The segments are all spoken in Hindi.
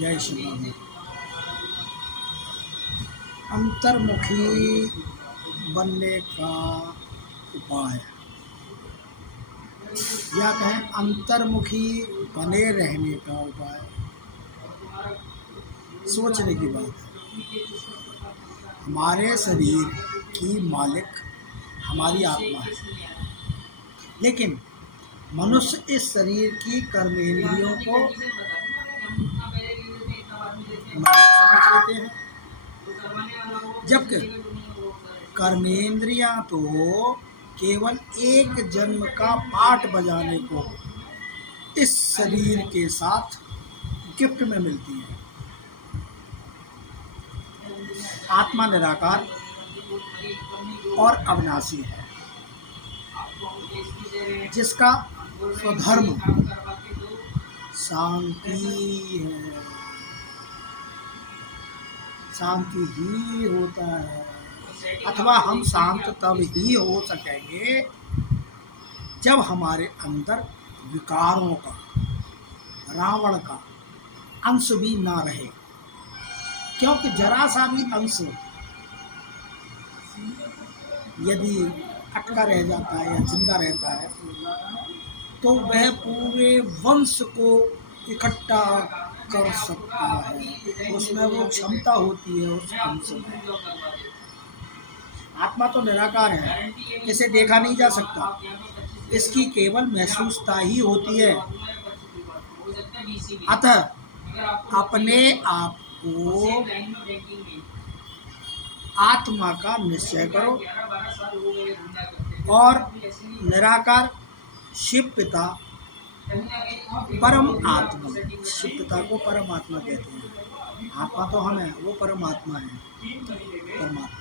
जय श्री राम। अंतर्मुखी बनने का उपाय, या कहें अंतर्मुखी बने रहने का उपाय। सोचने की बात है, हमारे शरीर की मालिक हमारी आत्मा है, लेकिन मनुष्य इस शरीर की कर्मेंद्रियों को समझ लेते हैं, जबकि कर्मेंद्रियां तो केवल एक जन्म का पाठ बजाने को इस शरीर के साथ गिफ्ट में मिलती है। आत्मा निराकार और अविनाशी है, जिसका स्वधर्म शांति है। शांति ही होता है, अथवा हम शांत तब ही हो सकेंगे जब हमारे अंदर विकारों का, रावण का अंश भी ना रहे। क्योंकि जरा सा भी अंश यदि अटका रह जाता है या जिंदा रहता है, तो वह पूरे वंश को इकट्ठा कर सकता है। उसमें वो क्षमता होती है उस अंश में। आत्मा तो निराकार है, इसे देखा नहीं जा सकता, इसकी केवल महसूसता ही होती है। अतः अपने आप को आत्मा का निश्चय करो और निराकार शिव पिता परम आत्मा, शिव पिता को परम आत्मा कहते हैं। आत्मा तो हम है, वो परम आत्मा है, परमात्मा।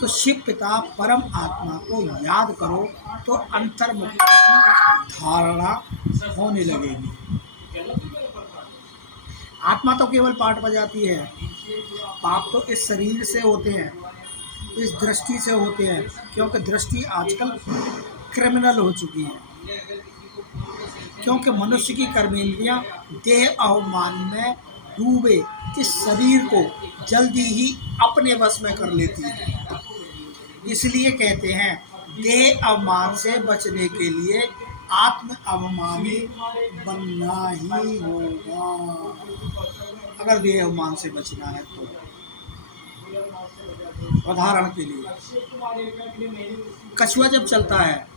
तो शिव पिता परम आत्मा को याद करो तो अंतर्मुखता की धारणा होने लगेगी। आत्मा तो केवल पाठ बजाती है, पाप तो इस शरीर से होते हैं, इस दृष्टि से होते हैं, क्योंकि दृष्टि आजकल क्रिमिनल हो चुकी है। क्योंकि मनुष्य की कर्मेंद्रियां देह अवमान में डूबे इस शरीर को जल्दी ही अपने वश में कर लेती है। इसलिए कहते हैं देह अवमान से बचने के लिए आत्म अवमानी बनना ही होगा। अगर देह अवमान से बचना है तो उदाहरण के लिए कछुआ जब चलता है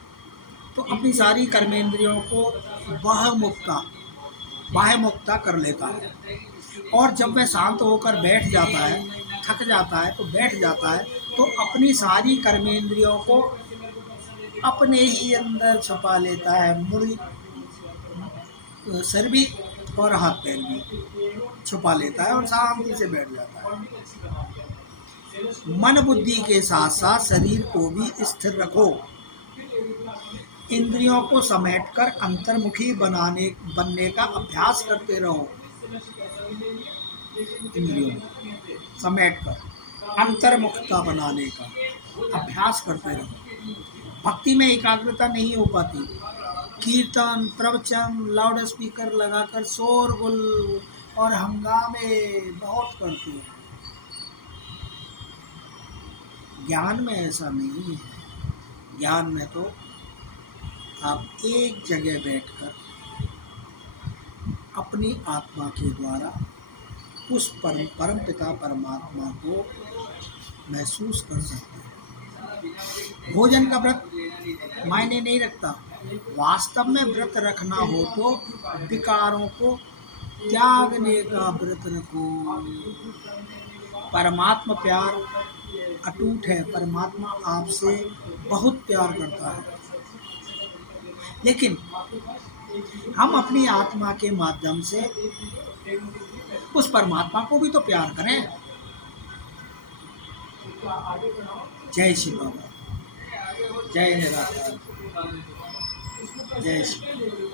तो अपनी सारी कर्मेंद्रियों को बाह्य मुक्ता कर लेता है, और जब वह शांत होकर बैठ जाता है, थक जाता है तो बैठ जाता है, तो अपनी सारी कर्मेंद्रियों को अपने ही अंदर छुपा लेता है। मुड़ी, सिर भी और हाथ पैर भी छुपा लेता है और शांति से बैठ जाता है। मन बुद्धि के साथ साथ शरीर को भी स्थिर रखो। इंद्रियों को समेटकर अंतर्मुखी बनने का अभ्यास करते रहो। इंद्रियों को समेटकर अंतर्मुखता बनाने का अभ्यास करते रहो। भक्ति में एकाग्रता नहीं हो पाती। कीर्तन, प्रवचन, लाउड स्पीकर लगाकर शोरगुल और हंगामे बहुत करते हैं। ज्ञान में ऐसा नहीं है। ज्ञान में तो आप एक जगह बैठकर अपनी आत्मा के द्वारा उस परम पिता परमात्मा को महसूस कर सकते हैं। भोजन का व्रत मायने नहीं रखता। वास्तव में व्रत रखना हो तो विकारों को त्यागने का व्रत रखो। परमात्मा प्यार अटूट है। परमात्मा आपसे बहुत प्यार करता है, लेकिन हम अपनी आत्मा के माध्यम से उस परमात्मा को भी तो प्यार करें। जय श्री बाबा, जय निराकार, जय श्री।